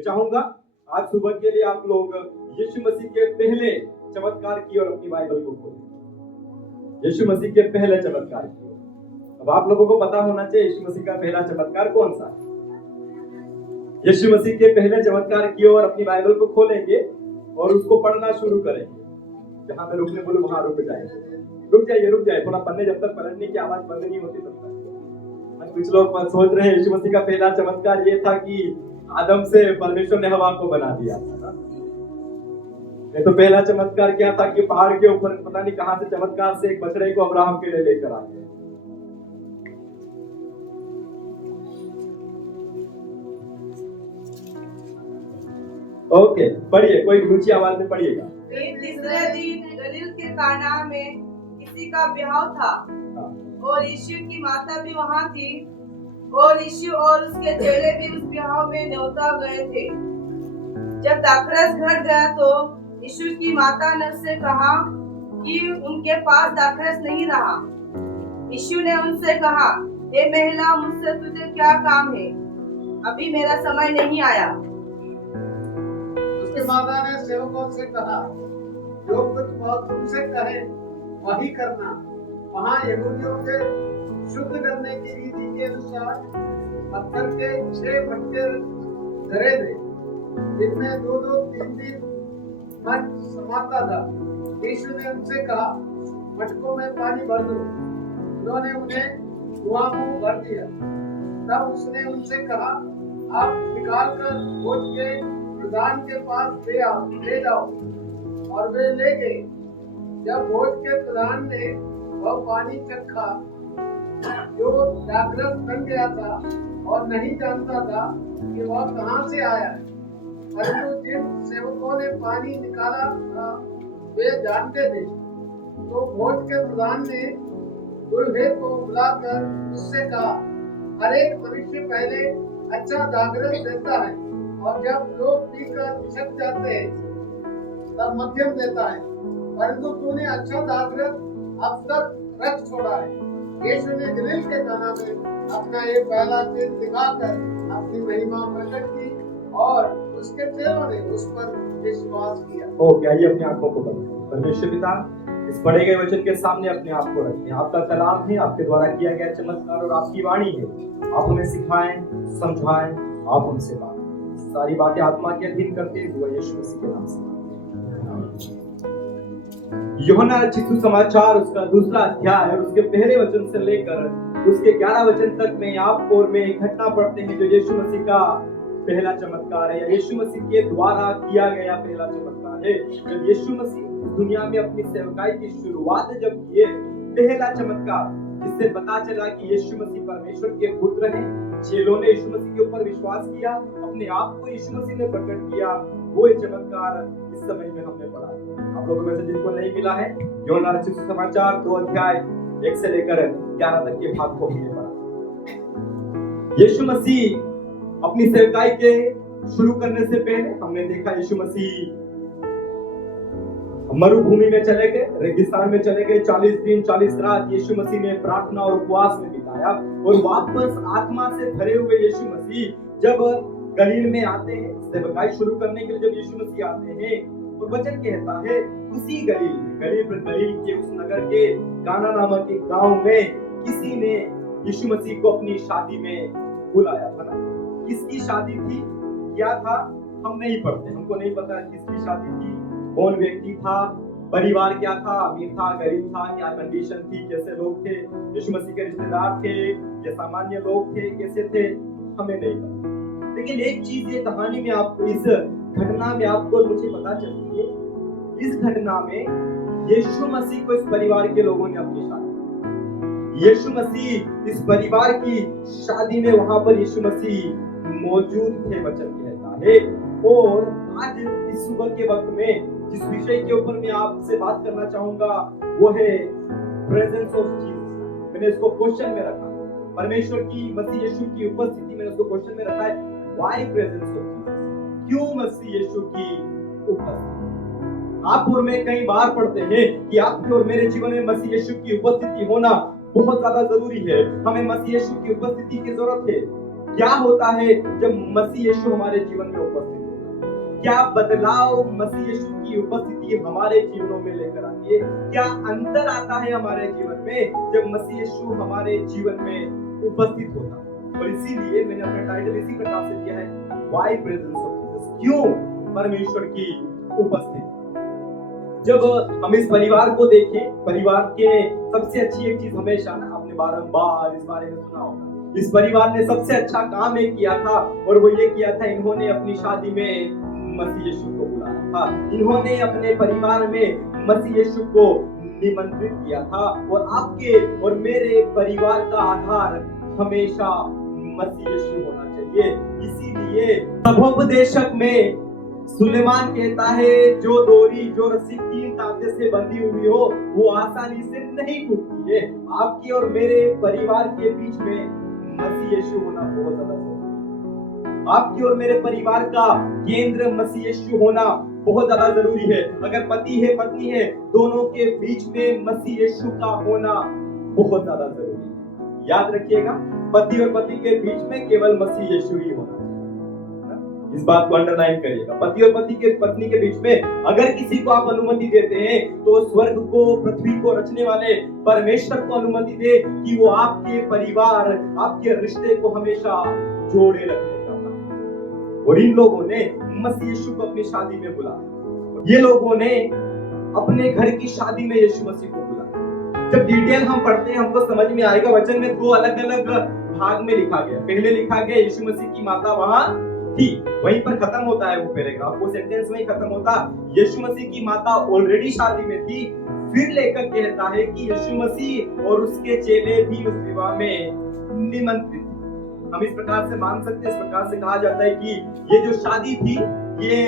मैं चाहूंगा आज सुबह के लिए आप लोग यीशु मसीह के पहले चमत्कार की और अपनी बाइबल को खोलें। यीशु मसीह के पहले चमत्कार की। अब आप लोगों को पता होना चाहिए यीशु मसीह का पहला चमत्कार कौन सा है। यीशु मसीह के पहले चमत्कार की और अपनी बाइबल को खोलेंगे और उसको पढ़ना शुरू करेंगे। जहां मैं रुकने बोलूं वहां रुक जाइए। रुक जाइए थोड़ा पढ़ने, जब तक पलटने की आवाज बंद नहीं होती तब तक। कुछ लोग सोच रहे हैं यीशु मसीह का पहला चमत्कार ये था कि आदम से परमेश्वर ने हवा को बना दिया था। ये तो पहला चमत्कार क्या था कि पहाड़ के ऊपर पता नहीं कहां से चमत्कार से एक बछड़े को अब्राहम के लिए लेकर आ गए। ओके, पढ़िए, कोई ऊंची आवाज में पढ़िएगा। तीसरे दिन गलील के काना में किसी का ब्याह था और यीशु की माता भी वहाँ थी और यीशु और उसके चेले भी उस ब्याह में न्योता गए थे। जब दाखरस घट गया तो यीशु की माता ने उससे कहा कि उनके पास दाखरस नहीं रहा। यीशु ने उनसे कहा, हे महिला, मुझसे तुझे क्या काम है? अभी मेरा समय नहीं आया। उसके माता ने सेवकों से कहा, जो कुछ वह तुमसे कहे वही करना। वहाँ यहूदियों के शुद्ध करने की रीति के अनुसार पत्थर के 6 मटके धरे थे, जिनमें 2-2, 3-3 मट समाता था। यीशु ने उनसे कहा, मटकों में पानी भर दो। उन्होंने उन्हें मुंह भर दिया। तब उसने उनसे कहा, आप निकाल कर भोज के प्रधान के पास ले जाओ। और वे ले गए। जब भोज के प्रधान ने वह पानी चखा जो दाखरस बन गया था और नहीं जानता था कि वह कहाँ से आया है, परंतु जिन सेवकों ने पानी निकाला था वे जानते थे, तो भोज के प्रधान ने दूल्हे को बुलाकर उससे कहा, हर एक मनुष्य पहले अच्छा दाखरस देता है और जब लोग पीकर छक जाते हैं तब मध्यम देता है, परंतु तूने अच्छा दाखरस अब तक रख छोड़ा है। यीशु ने गलील के काना में अपना ये पहला चिन्ह दिखाकर अपनी महिमा प्रकट की और उसके चेलों ने उस पर विश्वास किया। ओके, आइए अपनी आंखों को बंद करें। परमेश्वर पिता, इस पढ़े गए वचन के सामने अपने आप को रखें। आपका कलाम है, आपके द्वारा किया गया चमत्कार और आपकी वाणी है। आप हमें सिखाएं, समझाएं, आप हमसे बात करें। सारी बातें आत्मा के अधीन करते हुए यीशु मसीह के नाम से। यूहन्ना रचित सुसमाचार उसका 2 अध्याय और उसके पहले वचन से लेकर उसके 11 वचन तक में आप और में एक घटना पढ़ते हैं जो यीशु मसीह का पहला चमत्कार है या यीशु मसीह के द्वारा किया गया पहला चमत्कार है। जब यीशु मसीह दुनिया में अपनी सेवकाई की शुरुआत जब किए, पहला चमत्कार जिससे पता चला कि यीशु मसीह परमेश्वर के पुत्र हैं, चेलों ने यीशु मसीह के ऊपर विश्वास किया, अपने आप को यीशु मसीह ने प्रकट किया, वो ये चमत्कार इस समय में हमने पढ़ा है। आप लोगों में से जिनको नहीं मिला है, यूहन्ना रचित सुसमाचार 2 अध्याय 1 से लेकर 11 तक के भाग को हमने पढ़ा। यीशु मसीह अपनी सेवकाई के शुरू करने से पहले हमने देखा यीशु मसीह मरुभूमि में चले गए, रेगिस्तान में चले गए। 40 दिन 40 रात यीशु मसीह ने प्रार्थना और उपवास में बिताया और वापस आत्मा से भरे हुए यीशु मसीह जब गलील में आते हैं, सेवकाई शुरू करने के लिए जब यीशु मसीह आते हैं, और वचन कहता है उसी गलील के उस नगर के काना नामक एक गांव में किसी ने यीशु मसीह को अपनी शादी में बुलाया था ना। किसकी शादी थी, क्या था, हम नहीं पढ़ते, हमको नहीं पता किसकी शादी थी, कौन व्यक्ति था, परिवार क्या था, अमीर था, गरीब था, क्या कंडीशन थी, कैसे लोग थे, यीशु मसीह के रिश्तेदार थे या सामान्य लोग थे, कैसे थे, हमें नहीं पता। लेकिन एक चीज ये कहानी में आपको, इस घटना में आपको मुझे पता चलती है, इस घटना में यीशु मसीह को इस परिवार के लोगों ने अपनी शादी, यीशु मसीह इस परिवार की शादी में वहां पर यीशु मसीह मौजूद थे, वचन कहता है। और आज इस सुबह के वक्त में जिस विषय के ऊपर मैं आपसे बात करना चाहूंगा वो है प्रेजेंस ऑफ जीसस। मैंने इसको क्वेश्चन में रखा, परमेश्वर की, मसीह यीशु की उपस्थिति, मैंने उसको क्वेश्चन में रखा है, व्हाई प्रेजेंस ऑफ जीसस, क्यों मसीह यीशु की उपस्थिति। आप और मैं कई बार पढ़ते हैं कि आपके और मेरे जीवन में मसीह यीशु की उपस्थिति होना बहुत ज्यादा जरूरी है। हमें मसीह यीशु की उपस्थिति की जरूरत है। क्या होता है जब मसीह यीशु हमारे जीवन में उपस्थित होता है? क्या बदलाव मसीह यीशु की उपस्थिति हमारे जीवनों में लेकर आती है? क्या अंतर आता है हमारे जीवन में जब मसीह यीशु हमारे जीवन में उपस्थित होता है? और इसीलिए मैंने अपना टाइटल इसी प्रकार से दिया है, व्हाई प्रेजेंस ऑफ जीसस, क्यों परमेश्वर की उपस्थिति। जब हम इस परिवार को देखें, परिवार के सबसे अच्छी एक चीज हमेशा ना, आपने बारंबार इस बारे में सुना होगा, इस परिवार ने सबसे अच्छा काम एक किया था और वो ये किया था, इन्होंने अपनी शादी में मसीह यीशु को बुलाया था। इन्होंने अपने परिवार में मसीह यीशु को निमंत्रित किया था। और आपके और मेरे परिवार का आधार हमेशा मसीह यीशु होना चाहिए। इसीलिए सभोपदेशक में सुलेमान कहता है, जो डोरी, जो रस्सी 3 तांते से बंधी हुई हो वो आसानी से नहीं टूटती है। आपके और मेरे परिवार के बीच में मसीह यीशु होना बहुत ज्यादा जरूरी है। आपके और मेरे परिवार का केंद्र मसीह यीशु होना बहुत ज्यादा जरूरी है। अगर पति है, पत्नी है, दोनों के बीच में मसीह यीशु का होना बहुत ज्यादा जरूरी है। याद रखिएगा, पति और पति के बीच में केवल मसीह यीशु ही होना चाहिए। इस बात को अंडरलाइन करिएगा। पति और पत्नी के बीच में अगर किसी को आप अनुमति देते हैं तो स्वर्ग को, पृथ्वी को रचने वाले परमेश्वर को अनुमति दे कि वो आपके परिवार, आपके रिश्ते को हमेशा जोड़े रखने का काम। और इन लोगों ने मसीह यीशु को अपनी शादी में बुलाया। ये लोगों ने अपने घर की शादी में यीशु मसीह को बुलाया। जब डिटेल हम पढ़ते हैं हमको समझ में आएगा। वचन में 2 अलग-अलग भाग में लिखा गया। पहले लिखा गया यीशु मसीह की माता वहां थी, वहीं पर खत्म होता है वो पैराग्राफ, वो सेंटेंस वहीं खत्म होता। यीशु मसीह की माता ऑलरेडी शादी में थी। फिर लेखक कहता है कि यीशु मसीह और उसके चेले भी उस विवाह में निमंत्रित थे। हम इस प्रकार से मान सकते हैं, इस प्रकार से कहा जाता है कि ये जो शादी थी ये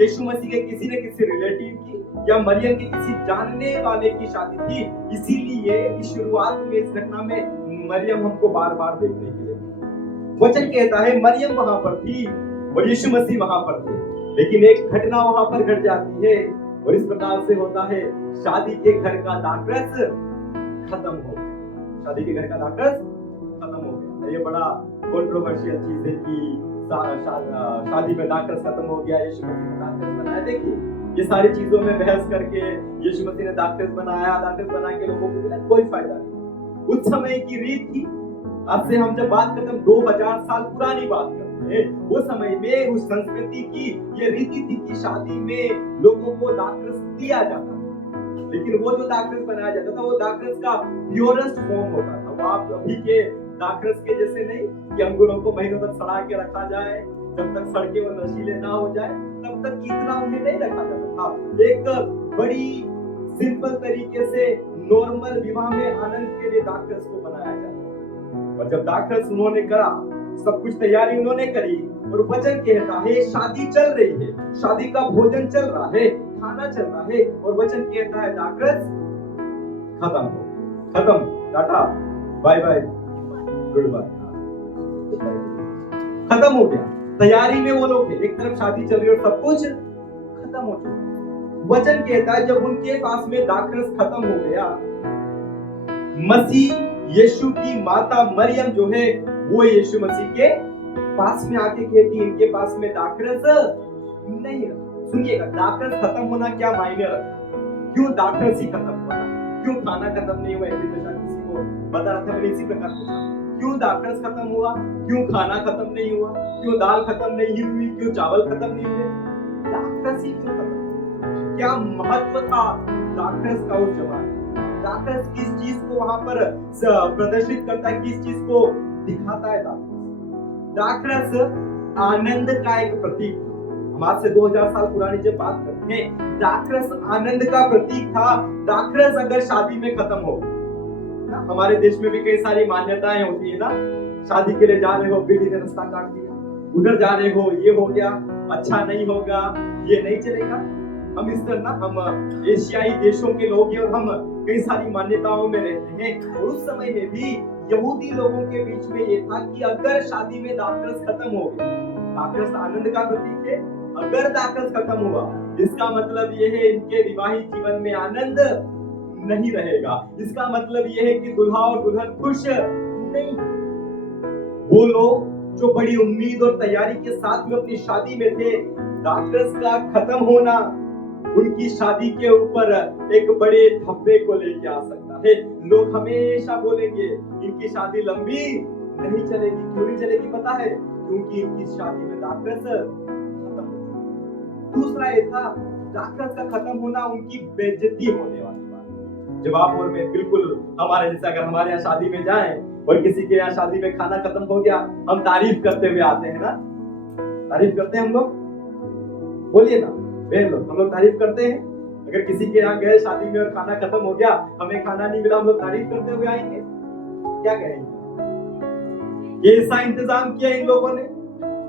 यीशु मसीह के किसी न किसी रिलेटिव की या मरियम के किसी जानने वाले की शादी थी। इसीलिए इस शुरुआत में, इस घटना में मरियम हमको बार-बार देखने के लिए वचन कहता है मरियम वहां पर थी और यीशु मसीह वहां पर थे। लेकिन एक घटना वहां पर घट जाती है और इस प्रकार से होता है, शादी के घर का दाखरस खत्म हो गया। शादी के घर का दाखरस खत्म हो गया। ये बड़ा कंट्रोवर्शियल चीज है कि शादी में दाखरस खत्म हो गया, यीशु मसीह ने दाखरस बनाया। देखिए, ये सारी चीजों में बहस करके यीशु मसीह ने दाखरस बनाया, दाखरस बना के लोगों को मिला, कोई फायदा नहीं। उस समय की रीत थी। आज से हम जब बात करते हैं 2000 साल पुरानी बात करते हैं, वो समय में उस संस्कृति की ये रीति थी कि शादी में लोगों को दाखरस दिया जाता था। लेकिन वो जो दाखरस बनाया जाता था वो दाखरस का प्योरेस्ट फॉर्म होता था। वो आप अभी के दाखरस के जैसे नहीं कि अंगूरों को महीनों तक सड़ा के रखा जाए, जब तक सड़के वो नशीले ना हो जाए तब तक इतना उन्हें नहीं रखा जाता था। एक बड़ी सिंपल तरीके से नॉर्मल विवाह में आनंद के लिए दाखरस को बनाया जाता। और जब दाखरस उन्होंने करा, सब कुछ तैयारी उन्होंने करी और वचन कहता है शादी चल रही है, शादी का भोजन चल रहा है, खाना चल रहा है और वचन कहता है दाखरस खत्म हो, खत्म, ta-ta, bye bye, goodbye, खत्म हो गया। तैयारी में वो लोग थे, एक तरफ शादी चल रही और सब कुछ खत्म हो चुका। वचन कहता है जब उनके पास में दाखरस खत्म हो गया, मसीह यीशु की माता मरियम जो है वो यीशु मसीह के पास में आके कहती है इनके पास में दाखरस नहीं रहा। सुनिएगा, दाखरस खत्म होना क्या मायने रखता? क्यों दाखरस ही खत्म हुआ? क्यों खाना खत्म नहीं हुआ? किसी को बता रहा था, मैंने इसी प्रकार पूछा, क्यों दाखरस खत्म हुआ? क्यों खाना खत्म नहीं हुआ? क्यों दाल खत्म नहीं हुई? क्यों चावल खत्म नहीं हुए? दाखरस ही क्यों खत्म? क्या महत्व था दाखरस का उस जमाने? दाखरस किस चीज को वहां पर प्रदर्शित करता है, किस चीज को दिखाता है? दाखरस आनंद का एक प्रतीक। हम आज से 2000 साल पुरानी जब बात करते हैं, दाखरस आनंद का प्रतीक था। दाखरस अगर शादी में खत्म हो, हमारे देश में भी कई सारी मान्यताएं होती है ना, शादी के लिए जा रहे हो, बिल्ली ने रास्ता काट दिया, उधर जा रहे हो, ये हो गया, अच्छा नहीं होगा, ये नहीं चलेगा। हम इस तरह ना, हम एशियाई देशों के लोग हैं और हम कई सारी मान्यताओं में रहते हैं। और उस समय में भी यहूदी लोगों के बीच में ये था कि अगर शादी में दाखरस खत्म हो गया, दाखरस आनंद का प्रतीक है, अगर दाखरस खत्म हुआ इसका मतलब ये है इनके विवाहित जीवन में आनंद नहीं रहेगा। इसका मतलब ये है कि दुल्हा और दुल्हन खुश नहीं। वो लोग जो बड़ी उम्मीद और तैयारी के साथ में अपनी शादी में थे, दाखरस का खत्म होना उनकी शादी के ऊपर एक बड़े धब्बे को लेके आ सकता है। लोग हमेशा बोलेंगे इनकी शादी लंबी नहीं चलेगी। क्यों नहीं चलेगी पता है? क्योंकि इनकी शादी में दाखरस खत्म हो चुका। दूसरा ये था, दाखरस का खत्म होना उनकी बेइज्जती होने वाली बात। जब आप और मैं बिल्कुल हमारे जैसे अगर हमारे यहाँ शादी में जाएं और किसी के यहाँ शादी में खाना खत्म हो गया, हम तारीफ करते हुए आते हैं ना, तारीफ करते हैं हम लोग, बोलिए ना बहन लोग, हम लोग तारीफ करते हैं। अगर किसी के यहाँ गए शादी में और खाना खत्म हो गया, हमें खाना नहीं मिला, हम लोग तारीफ करते हुए आएंगे, क्या कहेंगे? ये ऐसा इंतजाम किया इन लोगों ने,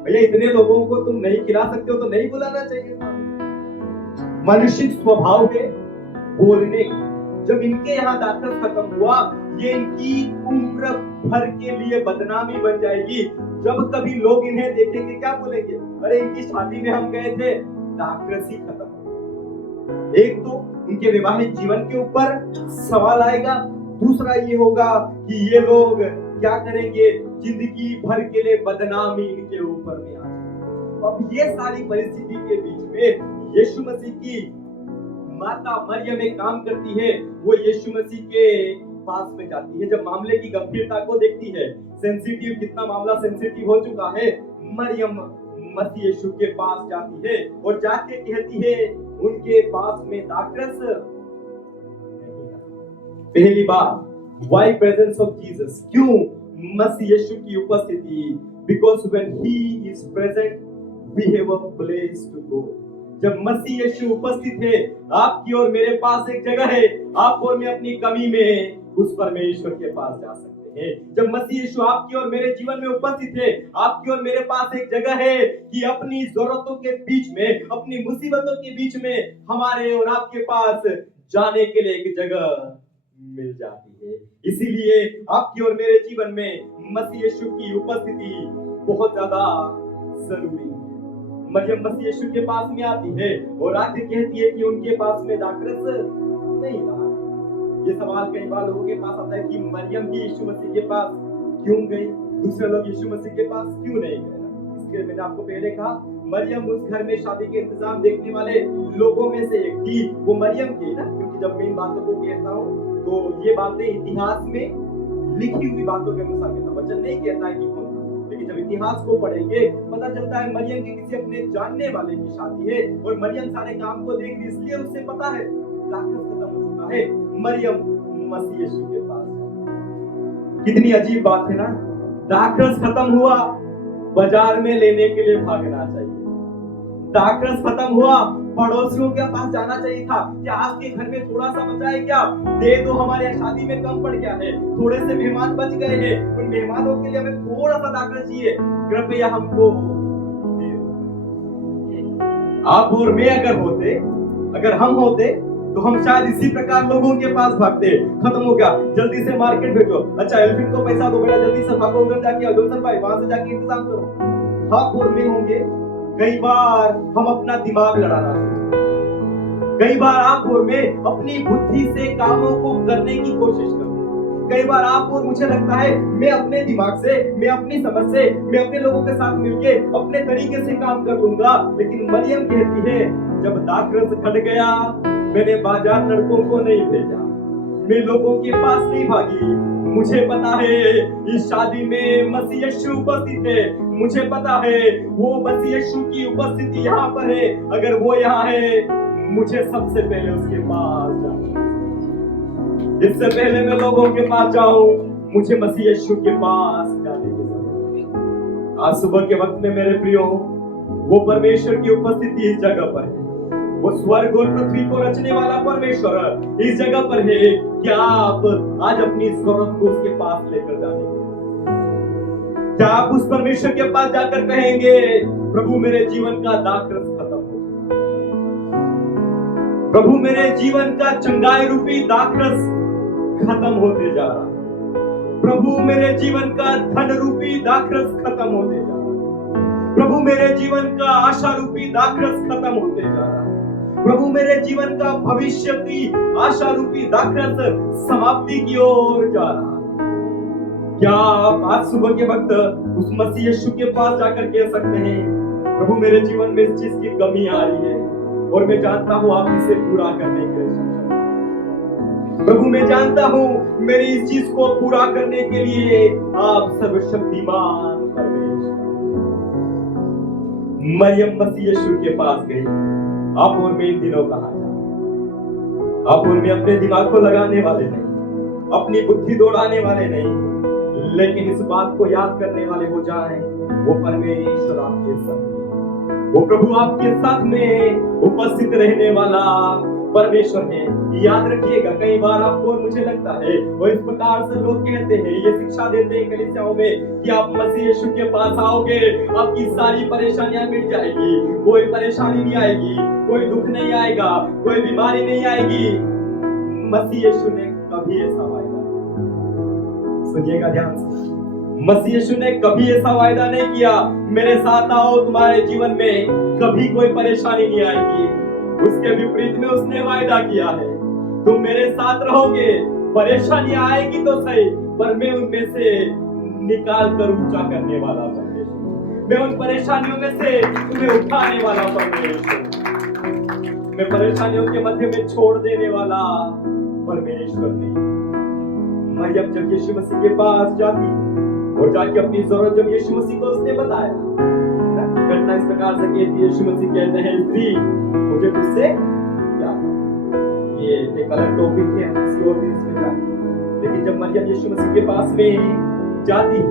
भैया इतने लोगों को तुम नहीं खिला सकते हो तो नहीं बुलाना चाहिए। मनुष्य स्वभाव है बोलने। जब इनके यहाँ दाखरस खत्म हुआ, ये इनकी उम्र भर के लिए बदनामी बन जाएगी। जब कभी लोग इन्हें देखेंगे क्या बोलेंगे? अरे इनकी शादी में हम गए थे, दाखरस ही खत्म हो। एक तो उनके वैवाहिक जीवन के ऊपर सवाल आएगा, दूसरा ये होगा कि ये लोग क्या करेंगे, जिंदगी भर के लिए बदनामी इनके ऊपर में आ जाएगी। अब ये सारी परिस्थिति के बीच में यीशु मसीह की माता मरियम एक काम करती है, वो यीशु मसीह के पास में जाती है। जब मामले की गंभीरता को देखती है, सेंसिटिव, कितना मामला सेंसिटिव हो चुका है, मरियम मसीह यीशु के पास जाती है और जाके कहती है उनके पास में दाखरस नहीं है। पहली बात, why presence of Jesus? क्यों मसीह यीशु की उपस्थिति? Because when he is present, we have a place to go. जब मसीह यीशु उपस्थित है, आपकी और मेरे पास एक जगह है। आप और मैं अपनी कमी में उस परमेश्वर के पास जा सकते हैं। जब मसीह यीशु आपकी और मेरे जीवन में उपस्थित है, आपकी और मेरे पास एक जगह है कि अपनी जरूरतों के बीच में, अपनी मुसीबतों के बीच में हमारे और आपके पास जाने के लिए एक जगह मिल जाती है। इसीलिए आपकी और मेरे जीवन में मसीह यीशु की उपस्थिति बहुत ज्यादा जरूरी है। मरियम मसीह यीशु के पास में आती है और आके कहती है कि उनके पास में दाखरस नहीं रहा। ये सवाल कई बार लोगों के पास आता है कि मरियम भी यीशु मसीह के पास क्यों गई, दूसरे लोग यीशु मसीह के पास क्यों नहीं गए? इसके मैंने आपको पहले कहा, मरियम उस घर में शादी के इंतजाम देखने वाले लोगों में से एक थी। वो मरियम की ना, क्योंकि जब मैं इन बातों को कहता हूँ तो ये बातें इतिहास में लिखी हुई बातों के अनुसार कहता हूँ, वचन नहीं कहता है कि कौन था, लेकिन जब इतिहास को पढ़ेंगे पता चलता है मरियम के किसी अपने जानने वाले की शादी है और मरियम सारे काम को देख रही, इसलिए उससे पता है दाखरस खत्म हो चुका है। मरियम मसीह यीशु के पास। कितनी अजीब बात है ना, दाखरस खत्म हुआ, बाजार में लेने के लिए भागना चाहिए। दाखरस खत्म हुआ, पड़ोसियों के पास जाना चाहिए था कि आपके घर में थोड़ा सा बचा है क्या, दे दो, हमारे शादी में कम पड़ गया है, थोड़े से मेहमान बच गए हैं, उन मेहमानों के लिए हमें थोड़ा सा दाखरस चाहिए, कृपया हमको दे दो। आप और मैं अगर हम होते तो हम शायद इसी प्रकार लोगों के पास भागते। खत्म हो गया, जल्दी से मार्केट भेजो, अच्छा एल्फिन को पैसा दो बेटा, जल्दी से भागो उधर जाके, जोसन भाई वहां से जाके इंतजाम करो। आप और मैं होंगे, कई बार हम अपना दिमाग लड़ाना शुरू, कई बार आप और मैं अपनी बुद्धि से कामों को करने की कोशिश करते हैं। कई बार आप और मुझे लगता है मैं अपने दिमाग से, मैं अपनी समझ से, मैं अपने लोगों के साथ मिलके अपने तरीके से काम कर लूंगा। लेकिन मरियम कहती है जब दाखरस घट गया, मैंने बाजार लड़कों को नहीं भेजा, मैं लोगों के पास नहीं भागी। मुझे पता है इस शादी में मसीह यीशु उपस्थित है, मुझे पता है वो मसीह यीशु की उपस्थिति यहाँ पर है। अगर वो यहाँ है, मुझे सबसे पहले उसके पास जाना, इससे पहले मैं लोगों के पास जाऊं, मुझे मसीह यीशु के पास जाने की जरूरत है। आज सुबह के वक्त में मेरे प्रियो, वो परमेश्वर की उपस्थिति इस जगह पर है। वो स्वर्ग और पृथ्वी को रचने वाला परमेश्वर इस जगह पर है। क्या आप आज अपनी जरूरत को उसके पास लेकर जाएंगे? क्या आप उस परमेश्वर के पास जाकर कहेंगे प्रभु मेरे जीवन का दाखरस खत्म हो, प्रभु मेरे जीवन का चंगाई रूपी दाखरस खत्म होते जा रहा, प्रभु मेरे जीवन का धन रूपी दाखरस खत्म होते जा रहा, प्रभु मेरे जीवन का आशा रूपी दाखरस खत्म होते जा रहा, प्रभु मेरे जीवन का भविष्य की आशा रूपी दाखरस समाप्ति की ओर जा रहा है। क्या आप आज सुबह के वक्त उस मसीह यीशु के पास जाकर कह सकते हैं, प्रभु मेरे जीवन में इस चीज की कमी आ रही है और मैं जानता हूं आप इसे पूरा करने के लिए सक्षम हैं। प्रभु मैं जानता हूं मेरी इस चीज को पूरा करने के लिए आप सर्वशक्तिमान परमेश्वर। मरियम मसीह यीशु के पास गई। आप और मैं इन दिनों कहां जाए? आप और मैं अपने दिमाग को लगाने वाले नहीं, अपनी बुद्धि दौड़ाने वाले नहीं, लेकिन इस बात को याद करने वाले हो जाएं, वो परमेश्वर आपके साथ, वो प्रभु आपके साथ में उपस्थित रहने वाला परमेश्वर है। याद रखिएगा, कई बार आपको और मुझे लगता है और इस प्रकार से लोग कहते हैं, ये शिक्षा देते हैं कलीसियाओं में कि आप मसीह यीशु के पास आओगे, आपकी सारी परेशानियां मिट जाएगी, कोई परेशानी नहीं आएगी, कोई दुख नहीं आएगा, कोई बीमारी नहीं आएगी। मसीह यीशु ने कभी ऐसा वायदा, सुनिएगा ध्यान से, मसीह यीशु ने कभी ऐसा वायदा नहीं किया, मेरे साथ आओ तुम्हारे जीवन में कभी कोई परेशानी नहीं आएगी। उसके विपरीत में उसने वायदा किया है, तुम मेरे साथ रहोगे, परेशानियां आएगी तो सही, पर मैं उनमें से निकाल कर ऊंचा करने वाला परमेश्वर, मैं उन परेशानियों में से तुम्हें उठाने वाला परमेश्वर, मैं परेशानियों के मध्य में छोड़ देने वाला परमेश्वर नहीं। मरियम जब यीशु मसीह के पास जाती और जाके अपनी जरूरत जब यीशु मसीह को उसने बताया, घटना इस प्रकार से कहती है, यीशु मसीह कहते हैं, स्त्री मुझे तुझसे क्या काम? ये एक अलग टॉपिक है, किसी और दिन इसमें जाए। लेकिन जब मरियम यीशु मसीह के पास में जाती है,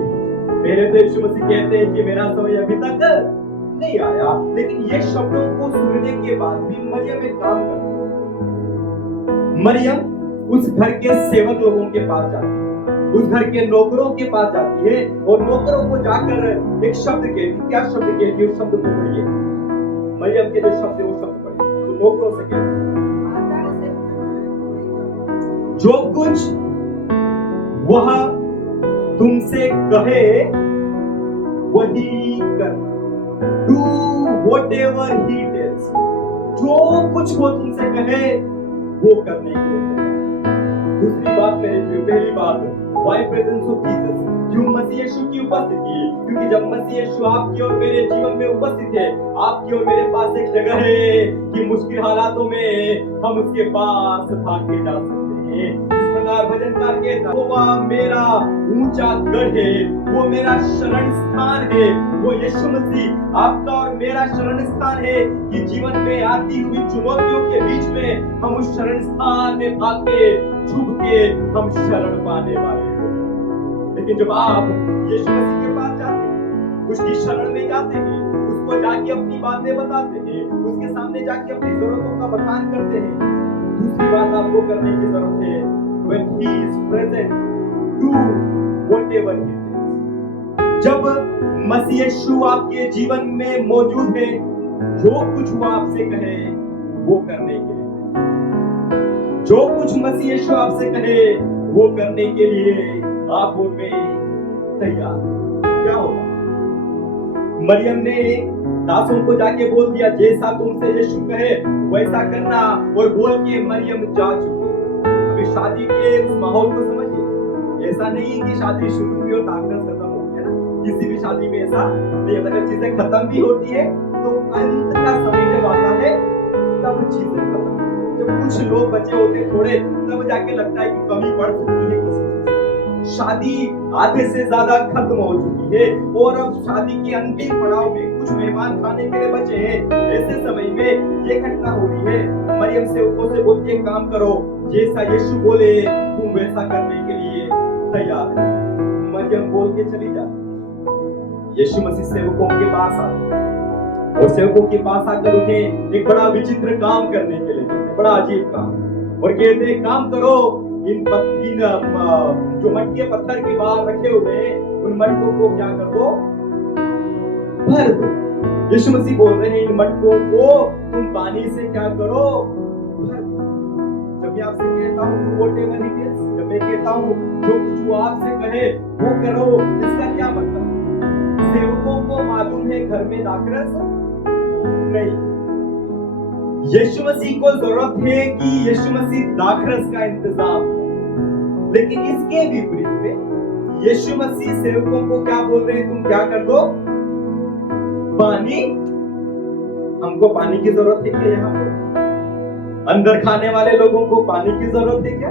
पहले तो यीशु मसीह कहते हैं कि मेरा समय अभी तक नहीं आया, लेकिन ये शब्दों को सुनने के बाद भी मरियम एक काम करती है। मरियम उस घर के सेवक लोगों के पास जाती है, उस घर के नौकरों के पास जाती है और नौकरों को जाकर एक शब्द कहती। क्या शब्द कहती है? उस शब्द को पढ़िए, मरियम के जो शब्द है वो शब्द पढ़िए, तो नौकरों से कहती, जो कुछ वह तुमसे कहे वही करना, डू व्हाटएवर ही टेल्स, जो कुछ वो तुमसे कहे वो करने के लिए तैयार। दूसरी बात मेरे प्रिय, पहली बात, व्हाई प्रेजेंस ऑफ जीसस, क्यों मसीह यीशु की उपस्थिति? क्योंकि जब मसीह यीशु आपके और मेरे जीवन में उपस्थित है, आपके और मेरे पास एक जगह है कि मुश्किल हालातों में हम उसके पास भाग के जा सकते हैं। जिस प्रकार भजनकार कहता है, वो मेरा ऊंचा गढ़ है, वो मेरा शरण स्थान है, वो यीशु मसीह आपका और मेरा शरण स्थान है कि जीवन में आती हुई चुनौतियों के बीच में हम उस शरण स्थान में भाग के छुप के हम शरण पाने वाले हैं। लेकिन जब आप यीशु मसीह के पास जाते हैं, उसकी शरण में जाते हैं, उसको जाके अपनी बातें बताते हैं, उसके सामने जाके अपनी जरूरतों का बखान करते हैं, दूसरी बात आपको करने की जरूरत है, when he is present, do whatever he does। जब मसीह यीशु आपके जीवन में मौजूद है, जो कुछ वो आपसे कहे वो करने के लिए, जो कुछ मसीह यीशु आपसे कहे वो करने के लिए आप और मैं तैयार। क्या होगा? मरियम ने दासों को जाके बोल दिया, जैसा तुमसे यीशु कहे वैसा करना, और बोल के मरियम जा चुकी। अभी शादी के उस माहौल को समझिए, ऐसा नहीं कि शादी शुरू हुई और ताकत खत्म हो गया ना, किसी भी शादी में ऐसा नहीं। अगर चीजें खत्म भी होती है तो अंत का समय जब आता है तब चीजें खत्म। जब कुछ लोग बचे होते थोड़े, तब जाके लगता है कि कमी पड़ सकती है किसी चीज। शादी आधे से ज्यादा खत्म हो चुकी है और अब शादी के अंतिम पड़ाव में कुछ मेहमान खाने के लिए बचे हैं। ऐसे समय में ये घटना हो रही है, मरियम सेवकों से बोलती है, काम करो, जैसा यीशु बोले तुम वैसा करने के लिए तैयार है। मरियम बोल के चली जाती। यीशु मसीह सेवकों के पास आते और सेवकों के पास आकर उन्हें एक बड़ा विचित्र काम करने के लिए कहते, बड़ा अजीब काम, और कहते हैं, काम करो, इन जो मटके पत्थर के बाहर रखे हुए हैं उन मटकों को क्या कर दो, भर दो। यीशु मसीह बोल रहे हैं, इन मटकों को तुम पानी से क्या करो, भर दो। जब मैं आपसे कहता हूँ डू व्हाटएवर ही टेल्स, जब मैं कहता हूँ जो कुछ वो आपसे कहे वो करो, इसका क्या मतलब? सेवकों को मालूम है घर में दाखरस नहीं, यीशु मसीह को जरूरत है कि यीशु मसीह दाखरस का इंतजाम, लेकिन इसके विपरीत में यीशु मसीह सेवकों को क्या बोल रहे हैं, तुम क्या कर दो, पानी, हमको पानी की जरूरत है क्या? यहाँ पे अंदर खाने वाले लोगों को पानी की जरूरत है क्या?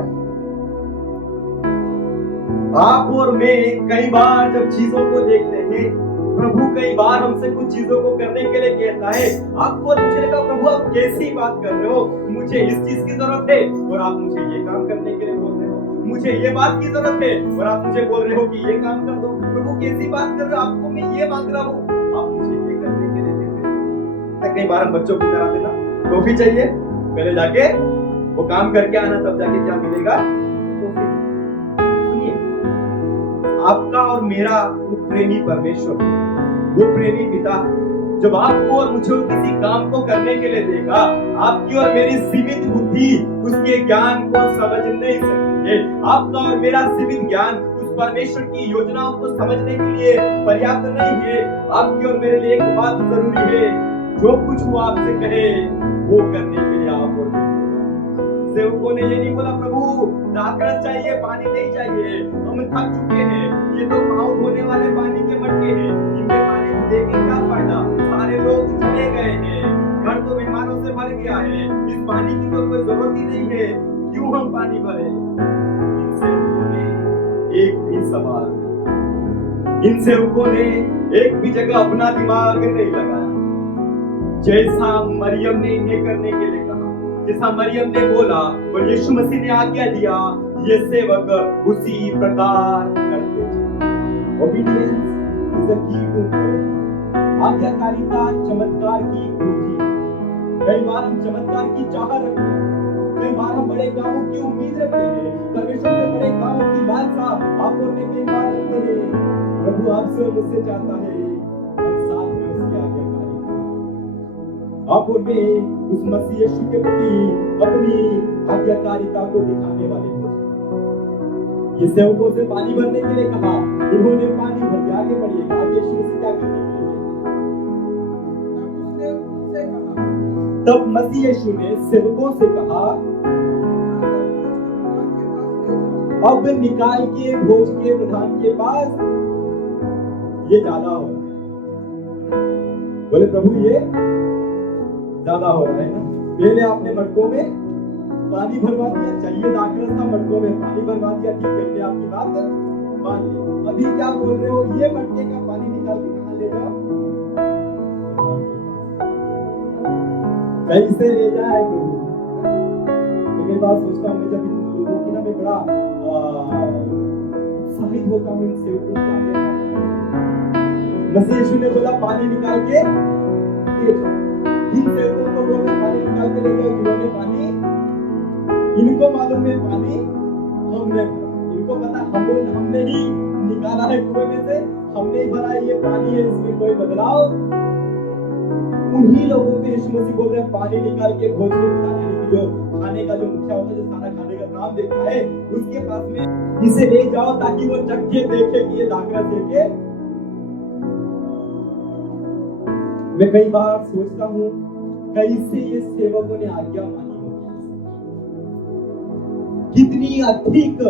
आप और मैं कई बार जब चीजों को देखते हैं, प्रभु कई बार हमसे कुछ चीजों को करने के लिए कहता है, आपको मुझे लगा प्रभु आप कैसी बात कर रहे हो, मुझे इस चीज की जरूरत है और आप मुझे ये काम करने के लिए बोल रहे हो, मुझे ये बात की जरूरत है और आप मुझे बोल रहे हो कि ये काम कर दो। प्रभु कैसी बात कर रहे हो, आपको मैं ये मांग रहा हूँ, आप मुझे ये करने के लिए देते हैं। कई बार हम बच्चों को कराते ना, टॉफी चाहिए, पहले जाके वो काम करके आना, तब जाके क्या मिलेगा, टॉफी। सुनिए, आपका और मेरा वो प्रेमी परमेश्वर, वो प्रेमी पिता, जब आपको और मुझे किसी काम को करने के लिए देगा, आपकी और मेरी सीमित बुद्धि उसके ज्ञान को समझ नहीं सकती है। आपका और मेरा सीमित ज्ञान उस परमेश्वर की योजनाओं को समझने के लिए पर्याप्त नहीं है। आपकी और मेरे लिए एक बात जरूरी है, जो कुछ वो आपसे कहे वो करने के लिए आप और सेवकों ने ये नहीं बोला प्रभु दाखरस चाहिए, पानी नहीं चाहिए, हम थक चुके हैं, ये तो पाँव धोने वाले पानी के मटके हैं, इनके पानी को देके क्या फायदा, सारे लोग चले गए हैं, घर तो मेहमानों से भर गया है, इस पानी की तो कोई जरूरत ही नहीं है, क्यों हम पानी भरे? इन सेवकों ने एक भी सवाल नहीं, इन सेवकों ने एक भी जगह अपना दिमाग नहीं लगाया। जैसा मरियम ने इन्हें करने के लिए कहा, जैसा मरियम ने बोला और यीशु मसीह ने आज्ञा दिया, ये सेवक उसी प्रकार करते थे। Obedience is the key to courage। आज्ञाकारिता चमत्कार की कुंजी। कई बार हम चमत्कार की चाह रखते हैं, कई बार हम बड़े कामों की उम्मीद रखते हैं, परमेश्वर से बड़े कामों की लालसा आप और मैं कई बार रखते हैं। प्रभु आपसे और मुझसे चाहता है हम साथ में उसकी आज्ञाकारिता, आप और मैं उस मसीह यीशु के प्रति अपनी आज्ञाकारिता को दिखाने वाले हो। ये सेवकों से पानी भरने के लिए कहा, इन्होंने पानी भर के आगे बढ़िएगा, आगे यीशु मसीह क्या करने के लिए? तब मसीह यीशु ने सेवकों से कहा, अब निकाल के भोज के प्रधान के पास, ये ज्यादा हो रहा है। बोले प्रभु ये ज्यादा हो रहा है ना, पहले आपने मटकों में पानी भरवा दिया, चाहिए दाखरस था, मटकों में पानी भरवा दिया, ठीक है, हमने आपकी बात मान ली, अभी क्या बोल रहे हो, ये मटके का पानी निकाल के कहां ले जाओ, कैसे ले जाए प्रभु? मैं बात सोचता हूँ, मैं जब इन लोगों की ना मैं बड़ा उत्साहित होता हूँ इन सेवकों के आगे। मसीह यीशु ने बोला पानी निकाल के ले जाओ, इन सेवकों को बोले पानी निकाल के ले जाओ, जिन्होंने पानी, इनको मालूम है पानी हमने भरा, इनको पता हमने ही निकाला है कुएं में से, हमने ही भरा है, ये पानी है, इसमें कोई बदलाव। उन्हीं लोगों को यीशु मसीह बोल रहे हैं पानी निकाल के भोज के प्रधान, यानी कि जो खाने का जो मुखिया होता है, जो सारा खाने का काम देखता है, उसके पास में इसे ले जाओ ताकि वो चक्के देखे कि ये दाखरस है के। मैं कई बार सोचता हूँ कैसे ये सेवकों ने आज्ञा मानी होगी, कितनी अधिक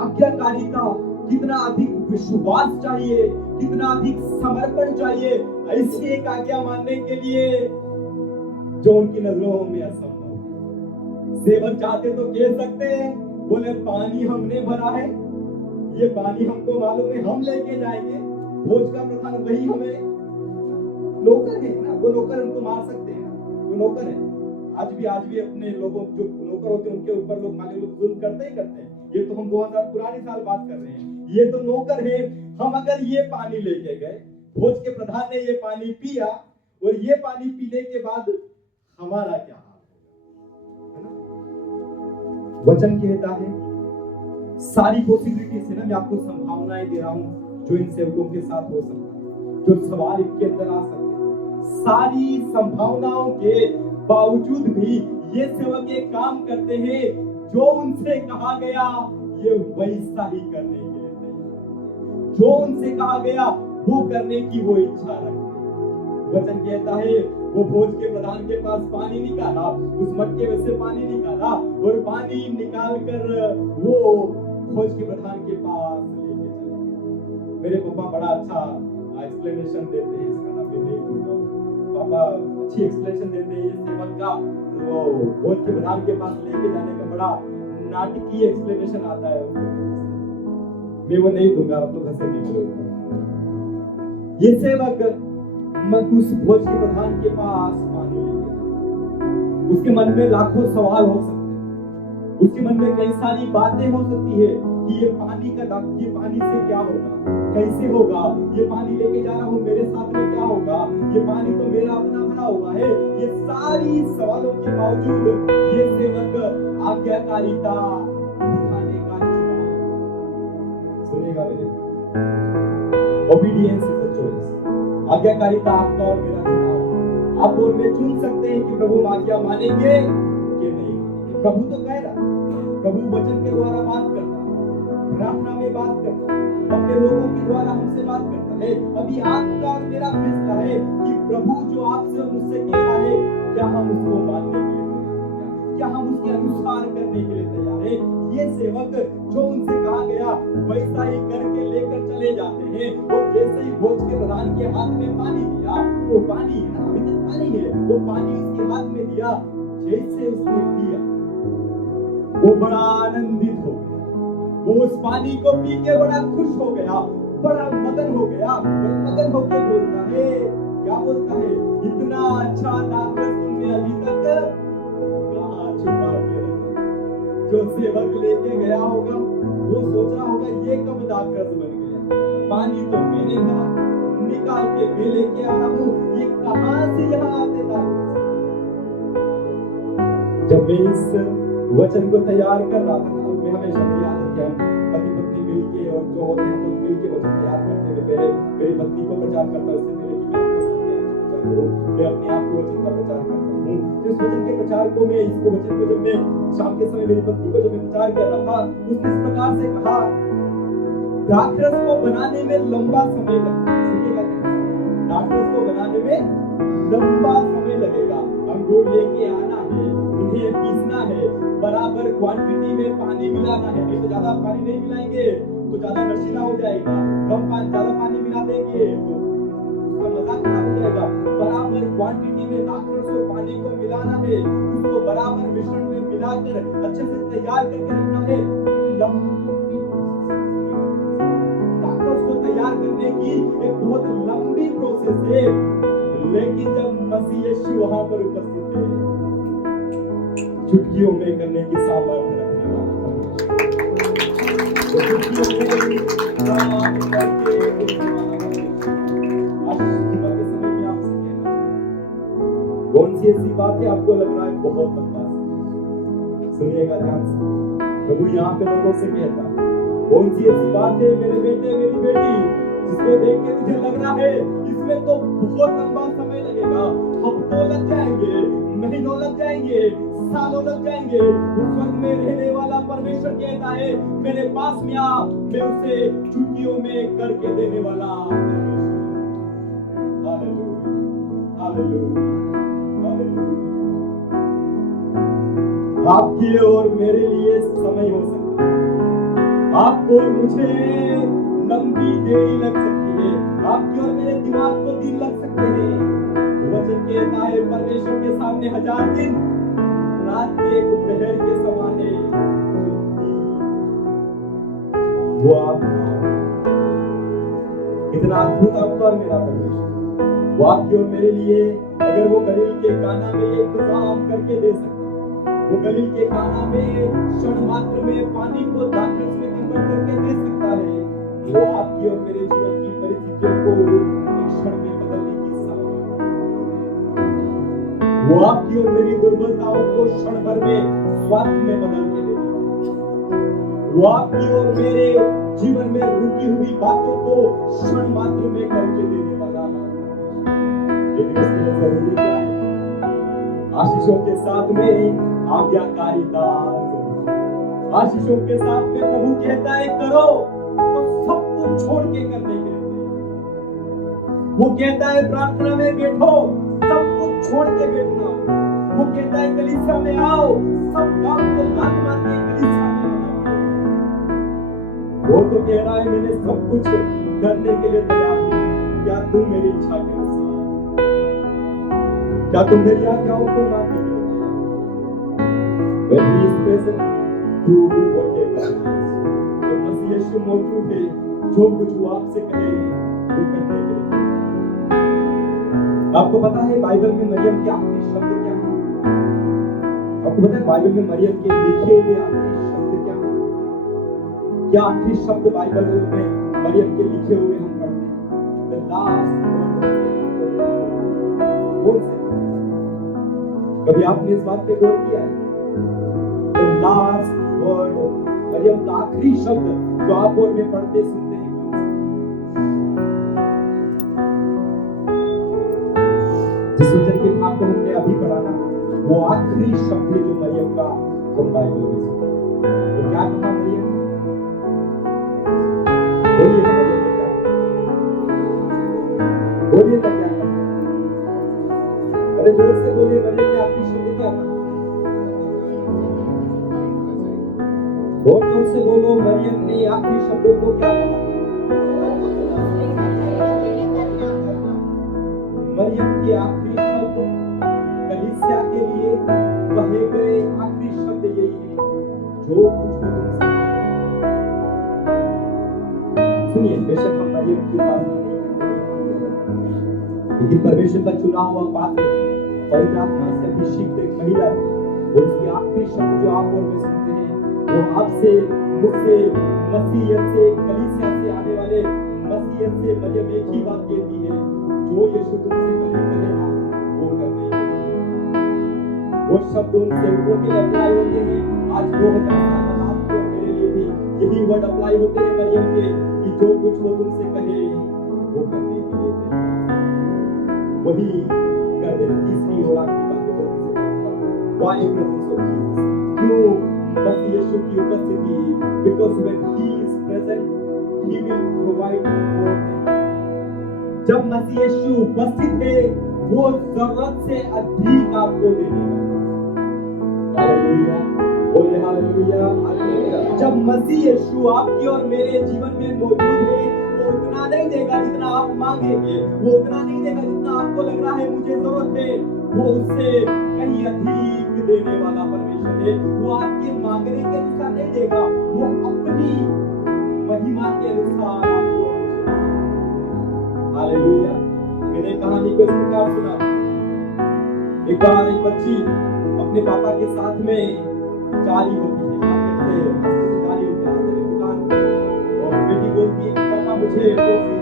आज्ञाकारिता, कितना अधिक विश्वास चाहिए, कितना अधिक समर्पण चाहिए ऐसी एक आज्ञा मानने के लिए जो उनकी नजरों में असंभव है। सेवक चाहते तो कह सकते हैं, बोले पानी हमने भरा है, ये पानी हमको मालूम है, हम लेके जाएंगे, भोज का प्रधान वही हमें, नौकर है ना, वो नौकर उनको मार सकते हैं ना, वो नौकर है। आज भी अपने लोगों जो नौकर होते हैं उनके ऊपर लोग मालिक लोग जुल्म करते ही करते हैं। ये तो हम 2000 पुरानी साल बात कर रहे हैं, ये तो नौकर है। हम अगर ये पानी लेके गए, भोज के प्रधान ने ये पानी पिया और ये पानी पीने के बाद हमारा क्या हाल होगा, है ना? वचन कहता है सारी पॉसिबिलिटीज है ना, मैं आपको संभावनाएं दे रहा हूं जो इन सेवकों के साथ हो सकता है, जो सवाल इनके अंदर आ सकते हैं। सारी संभावनाओं के बावजूद भी ये सेवक एक काम करते हैं, जो उनसे कहा गया ये वैसा ही करने के लिए तैयार, जो उनसे कहा गया वो करने की वो इच्छा रखते हैं। वचन कहता है वो भोज के प्रधान के पास पानी निकाला, उस मटके में से पानी निकाला और पानी निकाल कर वो भोज के प्रधान के पास लेके चले। मेरे पापा बड़ा अच्छा एक्सप्लेनेशन देते हैं, इसका नाम मैं नहीं दूंगा। पापा अच्छी एक्सप्लेनेशन देते हैं, ये सेवक का वो भोज के प्रधान के पास लेके जाने का बड़ा नाटकीय एक्सप्लेनेशन आता है, मैं वो नहीं दूंगा, आप लोग हंसे नहीं करोगे। ये सेवक उस भोज के प्रधान के पास पानी लेके जाता, उसके मन में लाखों सवाल हो सकते हैं, उसके मन में कई सारी बातें हो सकती है कि ये पानी से क्या होगा, कैसे होगा, ये पानी लेके जा रहा हूँ, मेरे साथ में क्या होगा, ये पानी तो मेरा अपना भरा हुआ है। ये सारी सवालों के बावजूद ये सेवक आज्ञाकारिता दिखाने का चुनाव, सुनेगा मेरे, ओबीडियंस इज द चॉइस, आज्ञाकारिता आपका और मेरा चुनाव। आप और मैं चुन सकते हैं कि प्रभु हम आज्ञा मानेंगे कि नहीं मानेंगे। प्रभु तो कह रहा, प्रभु वचन के द्वारा बात करता है, प्रार्थना में बात करता है, अपने लोगों के द्वारा हमसे बात करता है। अभी आपका और मेरा फैसला है कि प्रभु जो आपसे और मुझसे कह रहा है, क्या हम उसको मानने के लिए तैयार हैं, क्या हम उसके अनुसार करने के लिए तैयार हैं। ये सेवक जो उनसे कहा गया वैसा ही करके लेकर चले जाते हैं, और जैसे ही भोज के प्रधान के हाथ में पानी दिया, वो पानी है ना, अभी तक पानी है, वो पानी उसके हाथ में दिया, जैसे उसने पिया वो बड़ा आनंदित हो गया, वो उस पानी को पी के बड़ा खुश हो गया, बड़ा मगन हो गया, और मगन होके बोलता है, क्या बोलता है, इतना अच्छा दाखरस तुमने अभी तक कहाँ छुपा के रखा। जो सेवक लेके गया होगा वो सोच रहा होगा ये कब दाखरस बन गया, पानी तो मैंने कहा निकाल के मैं लेके आ रहा हूँ, ये कहाँ से यहाँ आते दाखरस। जब मैं इस वचन को तैयार कर रहा था, मैं हमेशा याद है कि हम पति पत्नी मिलके और जो होते हैं लोग मिलके वचन तैयार करते हैं। पहले मेरी पत्नी को प्रचार करता, उससे पहले कि मैं आपके सामने आके प्रचार करूं, मैं अपने आप को वचन का प्रचार करता हूं। तो इस वचन के प्रचार को मैं इसको वचन को जब मैं शाम के समय मेरी पत्नी को जब मैं प्रचार कर रहा था, उसने इस प्रकार से कहा, दाखरस को बनाने में लंबा समय लगता है। सुनिएगा, दाखरस को बनाने में लंबा समय लगेगा। अंगूर लेके आना है, उन्हें पीसना है, बराबर क्वांटिटी में पानी मिलाना है, नहीं तो ज्यादा पानी नहीं मिलाएंगे तो ज्यादा नशीला हो जाएगा, कम पानी ज्यादा पानी मिला देंगे तो उसका मजा खराब हो जाएगा। बराबर क्वांटिटी में दाखरस और पानी को मिलाना है, उसको बराबर मिश्रण में मिलाकर अच्छे से तैयार करके रखना है। एक लंबी दाखरस को तैयार करने की एक बहुत लंबी प्रोसेस है, लेकिन जब मसीह यीशु वहां पर उपस्थित है, चुटकियों में करने की सामर्थ्य रखने वाला कौन सी ऐसी बात है आपको लग रहा है बहुत लंबा, सुनिएगा ध्यान से। प्रभु यहाँ पे लोगों से कहता है, कौन सी ऐसी बात है मेरे बेटे मेरी बेटी जिसको देख के तुझे लग रहा है इसमें तो बहुत लंबा समय लगेगा, हफ्तों लग जाएंगे, महीनों लग जाएंगे, सालों लग जाएंगे। उस वक्त में रहने वाला परमेश्वर कहता है, मेरे पास में आ, मैं उसे चुटकियों में करके देने वाला हालेलुया, हालेलुया, हालेलुया। आपके और मेरे लिए समय हो सकता है, आपको और मुझे लंबी देरी लग सकती है, आपके और मेरे दिमाग को दिन लग सकते हैं। वचन कहता है, परमेश्वर के सामने 1000 दिन रात के एक पहर के समान है। वो आपका कितना अद्भुत आपका और मेरा परमेश्वर, वो आपके और मेरे लिए अगर वो गलील के काना में ये इंतजाम करके दे सकता है, वो गलील के काना में क्षण मात्र में पानी को दाखरस में कन्वर्ट करके दे सकता है, वो आपकी और मेरे जीवन की परिस्थितियों को एक क्षण में बदलने की सामर्थ्य, वो आपकी और मेरी दुर्बलताओं को क्षण भर में स्वास्थ्य में बदल के देगा, वो आपकी और मेरे जीवन में रुकी हुई बातों को क्षण मात्र में करके देने वाला है। लेकिन इसके लिए जरूरी क्या है? आशीषों के साथ में आज्ञाकारिता, आशीषों के साथ में प्रभु कहता है करो तो सब कुछ छोड़ के करने के लिए तैयार। वो कहता है प्रार्थना में बैठो, सब कुछ छोड़ के बैठना। वो कहता है कलीसिया में आओ, सब काम को लात मार के कलीसिया में आना। वो तो कह रहा है मैंने सब कुछ करने के लिए तैयार हूँ। क्या तुम मेरी इच्छा के अनुसार, क्या तुम मेरी आज्ञाओं को मानने के लिए तैयार हो? When he is present, do whatever it is. जब मसीह यीशु मौजूद है, जो कुछ वो आपसे कहे वो करने के लिए तैयार है। आपको पता है बाइबल में मरियम के आखिरी शब्द क्या है? आपको पता है बाइबल में मरियम के लिखे हुए आखिरी शब्द क्या है? क्या आखिरी शब्द बाइबल में मरियम के लिखे हुए हम पढ़ते हैं? The last word कौन से? कभी आपने इस बात पे गौर किया है? The last word मरियम का आखिरी शब्द जो आप और मैं पढ़ते सुनते हैं कौन सा? जिस वचन के भाग को हमने अभी पढ़ा ना, वो आखिरी शब्द है जो मरियम का हम बाइबल में सुनते हैं। तो क्या कहा मरियम ने? बोलिए ना मरियम ने क्या कहा? बोलिए ना क्या कहा? अरे जोर से बोलिए, मरियम ने आखिरी शब्द क्या कहा? बहुत जोर से बोलो, मरियम ने आखिरी शब्दों को क्या कहा? मरियम के आखिरी शब्द कलीसिया के लिए कहे गए आखिरी शब्द यही है, जो कुछ हो तुमसे। सुनिए, बेशक हम मरियम की उपासना नहीं करते, लेकिन परमेश्वर का चुना हुआ पात्र पवित्र आत्मा से अभिषिक्त एक महिला थी, और उसके आखिरी शब्द जो आप और मैं सुनते हैं वो आपसे, मुझसे, मसीहियत से, कलीसिया से आने वाले मसीहियत से मरियम एक ही बात कहती है, जो यीशु तुमसे कहे ना वो करने के लिए। वो शब्द उन सेवकों के लिए अप्लाई होते हैं। आज 2000 साल बाद आपके और मेरे लिए भी यही वर्ड अप्लाई होते हैं मरियम के, कि जो कुछ वो तुमसे कहे वो करने के लिए तैयार। वही कर देना। तीसरी और आखिरी बात को जल्दी से कहूंगा, why presence of Jesus? क्यों मसीह यीशु की उपस्थिति? Because when he is present, he will provide more than. जब मसीह यीशु उपस्थित है, वो जरूरत से अधिक आपको देने वाला है। हालेलुया, बोले हालेलुया, हालेलुया। जब मसीह यीशु आपके और मेरे जीवन में मौजूद है, वो उतना नहीं देगा जितना आप मांगेंगे, वो उतना नहीं देगा जितना आपको लग रहा है मुझे जरूरत है, वो उससे कहीं अधिक देने वाला परमेश्वर है। वो आपके मांगने के अनुसार नहीं देगा, वो अपनी महिमा के अनुसार आपको। हालेलुया। मैंने कहानी को इस प्रकार सुना। एक बार एक बच्ची अपने पापा के साथ में जा रही होती है, मार्केट से रास्ते से जा रही होती है, रास्ते में दुकान, और बेटी बोलती है पापा मुझे टॉफी।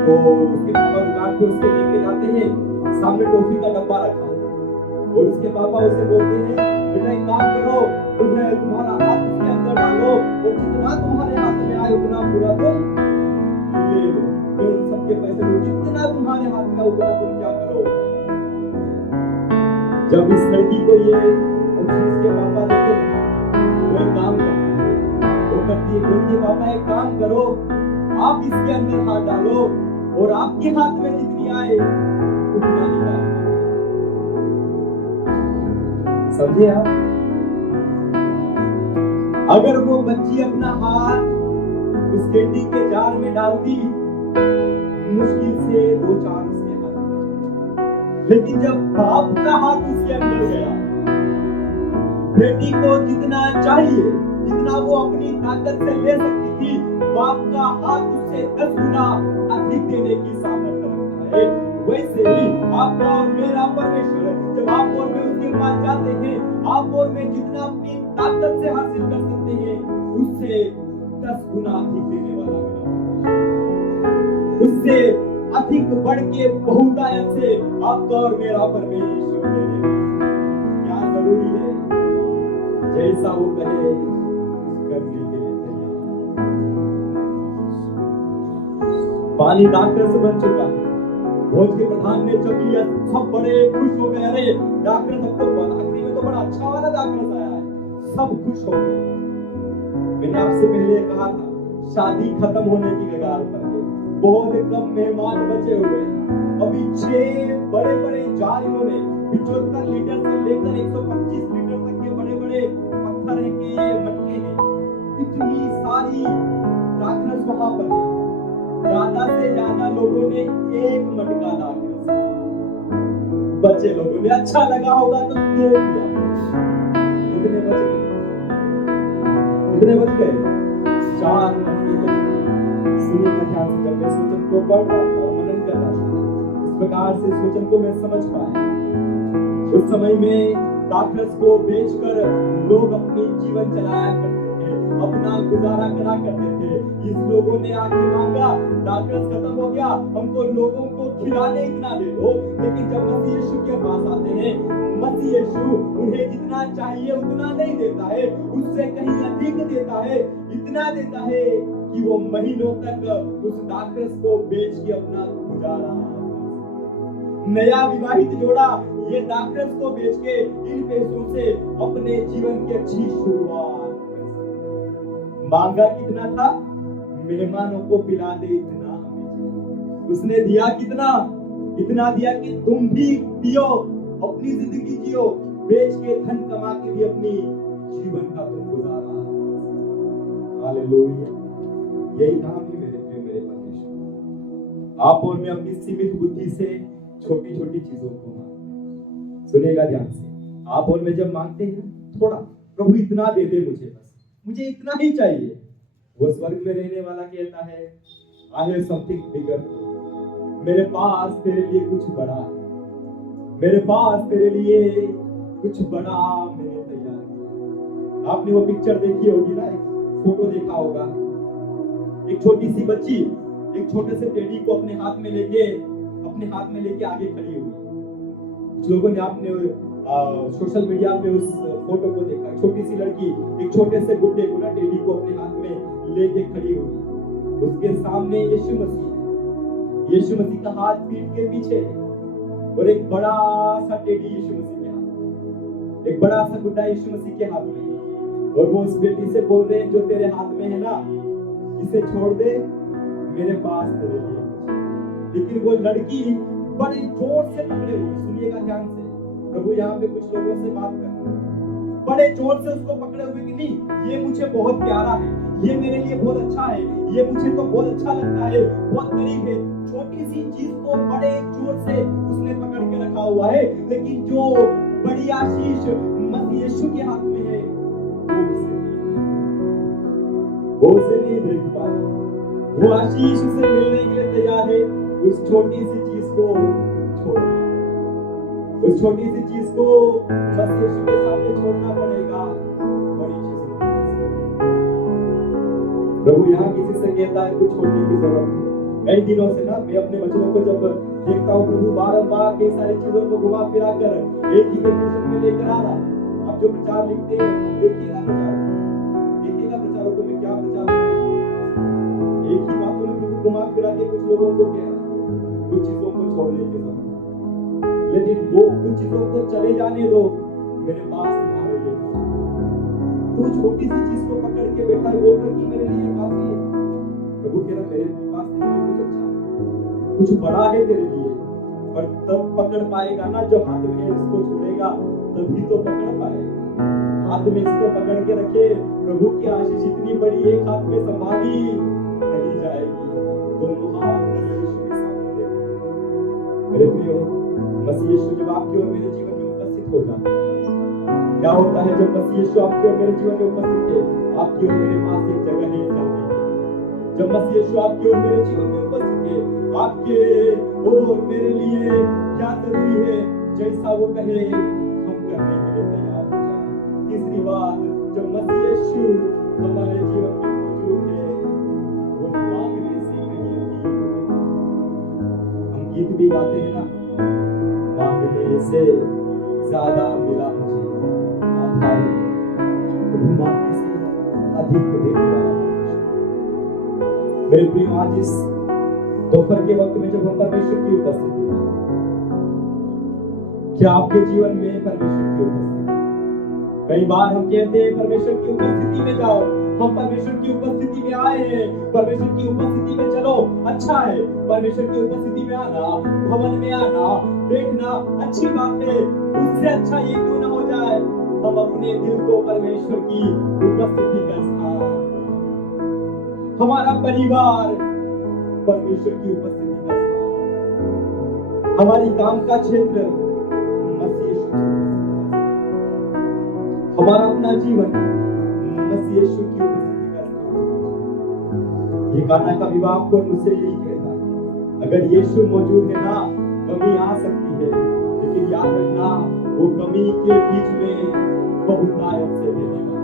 तो उसके पापा दुकान पे उसके लेके जाते हैं, सामने टॉफी का डब्बा रखा और उसके पापा उसे बोलते हैं बेटा एक काम करो, तुम्हारा हाथ उसके अंदर डालो और जितना तुम्हारे हाथ में आए उतना पूरा तुम ले लो। मैं उन सबके पैसे लो, जितना तुम्हारे हाथ में उतना तुम क्या करो। जब इस लड़की को ये उसके पापा देते हैं, वो एक काम करती है, वो करती है, बोलती है पापा एक काम करो, आप इसके अंदर हाथ डालो और आपके हाथ में जितनी आए उतना निकाल। समझे आप? अगर वो बच्ची अपना हाथ उस कैंडी के जार में डालती, मुश्किल से 2-4 उसके हाथ में, लेकिन जब बाप का हाथ उसके अंदर गया, बेटी को जितना चाहिए, जितना वो अपनी ताकत से ले सकती थी, बाप का हाथ उससे 10 गुना अधिक देने की सामर्थ्य रखता है। वैसे ही आपका और मेरा परमेश्वर, जब आप और मैं उसके पास जाते हैं, आप और मैं जितना अपनी ताकत से हासिल कर सकते हैं, उससे 10 गुना अधिक देने वाला मेरा परमेश्वर, उससे अधिक बढ़ के बहुतायत से आपका और मेरा परमेश्वर देने वाला। क्या जरूरी है? जैसा वो कहे करने के लिए तैयार। पानी दाखरस बन चुका है, भोज के प्रधान ने जब लिया सब बड़े खुश हो गए, अरे दाखरस अब तो आखिरी में तो बड़ा अच्छा वाला दाखरस आया है, सब खुश हो गए। मैंने आपसे पहले कहा था, शादी खत्म होने की कगार पर है, बहुत कम मेहमान बचे हुए हैं। अभी 6 बड़े बड़े जारियों में 75 लीटर से लेकर 125 लीटर तक के बड़े बड़े पत्थर के मटके हैं, इतनी सारी दाखरस वहां पर नहीं, ज्यादा से ज्यादा लोगों ने एक मटका दाखरस खाया। बच्चे लोगों ने अच्छा लगा होगा तो 2 दिया। कितने बच गए? कितने बच गए? 4 मटके बच गए। सुनिएगा ध्यान से, जब मैं इस वचन को पढ़ रहा था और मनन कर रहा था, इस प्रकार से इस वचन को मैं समझ पाया। उस समय में दाखरस को बेचकर लोग अपनी जीवन चलाया करते थे, अपना गुजारा करा करते थे। इस लोगों ने आके मांगा, दाखरस खत्म हो गया, हमको लोगों को खिलाने इतना दे दो। लेकिन जब मसीह यीशु के पास आते हैं, मसीह यीशु उन्हें जितना चाहिए उतना नहीं देता है, उससे कहीं अधिक देता है। इतना देता है कि वो महीनों तक उस दाखरस को बेच के अपना गुजारा। नया विवाहित जोड़ा ये दाखरस को बेच के इन पैसों से अपने जीवन की अच्छी शुरुआत। मांगा कितना था? मेहमानों को पिला दे इतना हमें। उसने दिया कितना? इतना दिया कि तुम भी पियो, अपनी जिंदगी जियो, बेच के धन कमा के भी अपनी जीवन का तुम गुजारा। हालेलुया। यही काम है मेरे प्रिय मेरे परमेश्वर। आप और मैं अपनी सीमित बुद्धि से छोटी छोटी चीजों को मांगते। सुनिएगा ध्यान से, आप और मैं जब मांगते हैं थोड़ा, प्रभु इतना दे दे मुझे, बस मुझे इतना ही चाहिए, वो स्वर्ग में रहने वाला कहता है, आई हैव समथिंग बिगर, मेरे पास तेरे लिए कुछ बड़ा है, मेरे पास तेरे लिए कुछ बड़ा मैंने तैयार किया। आपने वो पिक्चर देखी होगी ना, एक फोटो देखा होगा, एक छोटी सी बच्ची एक छोटे से टेडी को अपने हाथ में लेके आगे खड़ी हुई। कुछ लोगों ने आपने सोशल मीडिया पे उस फोटो को देखा, छोटी सी लड़की एक छोटे से गुड्डे को ना, टेडी को अपने हाथ में लेके खड़ी हुई। उसके सामने यीशु मसीह का हाथ पीठ के पीछे है और एक बड़ा सा टेडी यीशु मसीह के हाथ में, एक बड़ा सा गुड्डा यीशु मसीह के हाथ में। और वो उस बेटी से बोल रहे हैं, जो तेरे हाथ में है ना, इसे छोड़ दे, मेरे पास तेरे लिए। लेकिन वो लड़की बड़े जोर से पकड़े हुए, सुनिएगा ध्यान से, प्रभु यहाँ पे कुछ लोगों से बात कर रहे हैं, बड़े जोर से उसको पकड़े हुए कि नहीं, ये मुझे बहुत प्यारा है, ये मेरे लिए बहुत अच्छा है, ये मुझे तो बहुत अच्छा लगता है, बहुत करीब है। छोटी सी चीज को बड़े जोर से उसने पकड़ के रखा हुआ है, लेकिन जो बड़ी आशीष मसीह यीशु के हाथ में है वो उसे नहीं देख पा रही। वो आशीष उसे मिलने के लिए तैयार है, उस छोटी सी चीज को छोड़ना, उस छोटी सी चीज को मसीह यीशु के सामने छोड़ना पड़ेगा बड़ी चीजों को। प्रभु यहाँ किसी से कहता है कुछ छोड़ने की जरूरत है। कई दिनों से ना मैं अपने बच्चों को जब देखता हूँ, प्रभु बारंबार कई सारी चीजों को घुमा फिरा कर एक ही कंक्लूजन में लेकर आ रहा है। आप जो प्रचार लिखते हैं, देखिएगा प्रचारों को मैं क्या प्रचार एक ही बातों में प्रभु घुमा फिरा के कुछ लोगों को कह रहा है, कुछ चीजों को छोड़ने की जरूरत, लेट इट गो, कुछ चीजों को चले जाने दो, मेरे पास तुम्हारे लिए। तू छोटी सी चीज को पकड़ के बैठा है, बोल रहा कि मेरे लिए काफी है। प्रभु कह रहा मेरे पास तेरे लिए कुछ अच्छा है, कुछ बड़ा है तेरे लिए, पर तब पकड़ पाएगा ना जो हाथ में है इसको छोड़ेगा, तभी तो पकड़ पाएगा। हाथ में इसको पकड़ के रखे, प्रभु की आशीष इतनी बड़ी एक हाथ में संभाली नहीं जाएगी, दोनों हाथ यीशु के सामने दे दे। मेरे प्रियो, मसीह यीशु जब आपकी और मेरे जीवन में उपस्थित हो जाता है, क्या होता है जब मसीह यीशु आपकी और मेरे जीवन में उपस्थित है, आपकी और मेरे पास एक जगह है जाने की। जब मसीह यीशु आपकी और मेरे जीवन में उपस्थित है, आपके और मेरे लिए क्या जरूरी है, जैसा वो कहे हम करने के लिए तैयार हो जाएं। तीसरी बात, जब मसीह यीशु हमारे जीवन में मौजूद है, वो मांगने से कहीं अधिक। हम गीत भी गाते हैं ना, मांगने से ज्यादा मिला मुझे, मांगने से अधिक देने वाला। मेरे प्रिय, आज इस दोपहर के वक्त में जब हम परमेश्वर की उपस्थिति में, क्या आपके जीवन में परमेश्वर की उपस्थिति? कई बार हम कहते हैं परमेश्वर की उपस्थिति में जाओ, हम परमेश्वर की उपस्थिति में आए हैं, परमेश्वर की उपस्थिति में चलो, अच्छा है। परमेश्वर की उपस्थिति में आना, भवन में आना, देखना अच्छी बात है, उससे अच्छा ये क्यों ना हो जाए हम अपने दिल को परमेश्वर की उपस्थिति का स्थान, हमारा परिवार परमेश्वर की उपस्थिति का स्थान, हमारी काम का क्षेत्र मसीह यीशु की उपस्थिति का स्थान, हमारा अपना जीवन मसीह यीशु की उपस्थिति का स्थान। ये काना का विवाह आपको मुझसे यही कहता है, अगर यीशु मौजूद है ना, कमी आ सकती है, लेकिन याद रखना वो कमी के बीच में बहुतायत से लेने वाला